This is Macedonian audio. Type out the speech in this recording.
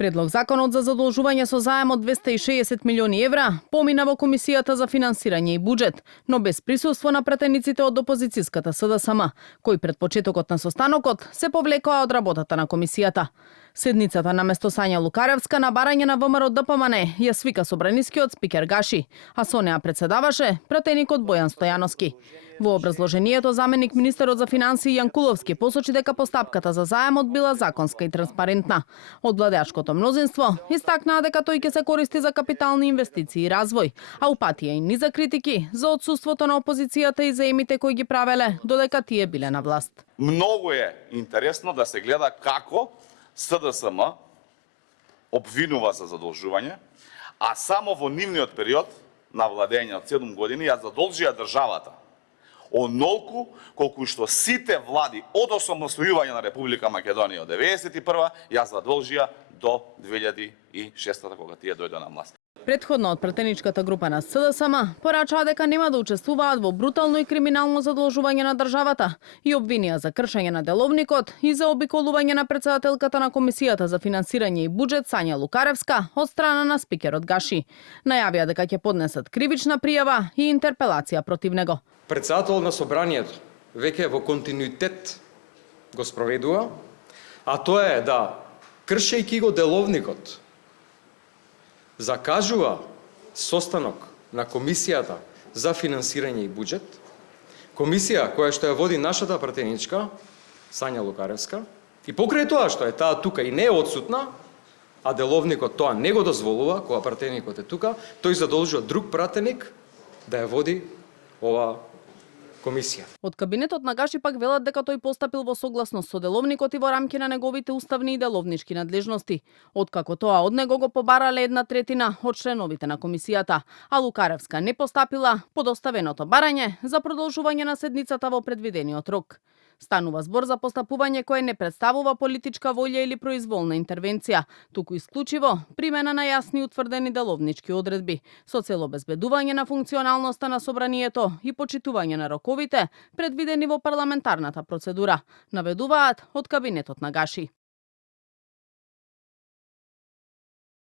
Предлог законот за задолжување со заем од 260 милиони евра помина во Комисијата за финансирање и буџет, но без присуство на пратениците од опозицијската СДСМ, кои пред почетокот на состанокот се повлекоа од работата на комисијата. Седницата наместо Сања Лукаревска на барање на ВМРО ДПМН ја свика собранискиот спикер Гаши, а со неа председаваше пратеникот Бојан Стојановски. Во образложението заменик министерот за финансии Јанкуловски посочи дека постапката за заемот била законска и транспарентна. Од владеачкото мнозинство истакнаа дека тој ќе се користи за капитални инвестиции и развој, а упатија и низа критики за отсуството на опозицијата и заемите кои ги правеле додека тие биле на власт. Многу е интересно да се гледа како СДСМ обвинува за задолжување, а само во нивниот период на владење од 7 години ја задолжија државата онолку колку што сите влади од осамостојување на Република Македонија од 91 ја задолжија до 2006 кога тие дојде на власт. Претходно од пратеничката група на СДСМ порачаа дека нема да учествуваат во брутално и криминално задолжување на државата и обвинија за кршење на деловникот и за обиколување на претседателката на Комисијата за финансирање и буџет Сања Лукаревска од страна на спикерот Гаши. Најавија дека ќе поднесат кривична пријава и интерпелација против него. Председател на собранието веќе во континуитет го спроведува, а тоа е да, кршејќи го деловникот, закажува состанок на Комисијата за финансирање и буџет, комисија која што ја води нашата пратеничка, Сања Лукаревска, и покрај тоа што е таа тука и не е отсутна, а деловникот тоа не го дозволува, кога пратеникот е тука, тој задолжува друг пратеник да ја води ова комисија. Од кабинетот на Гаши пак велат дека тој постапил во согласност со деловникот и во рамки на неговите уставни и деловнички надлежности, откако тоа од него го побарале 1/3 од членовите на комисијата, а Лукаревска не постапила под оставеното барање за продолжување на седницата во предвидениот рок. Станува збор за постапување кое не представува политичка волја или произволна интервенција, туку исклучиво примена на јасни утврдени деловнички одредби, со цел обезбедување на функционалноста на собранието и почитување на роковите предвидени во парламентарната процедура, наведуваат од кабинетот на Гаши.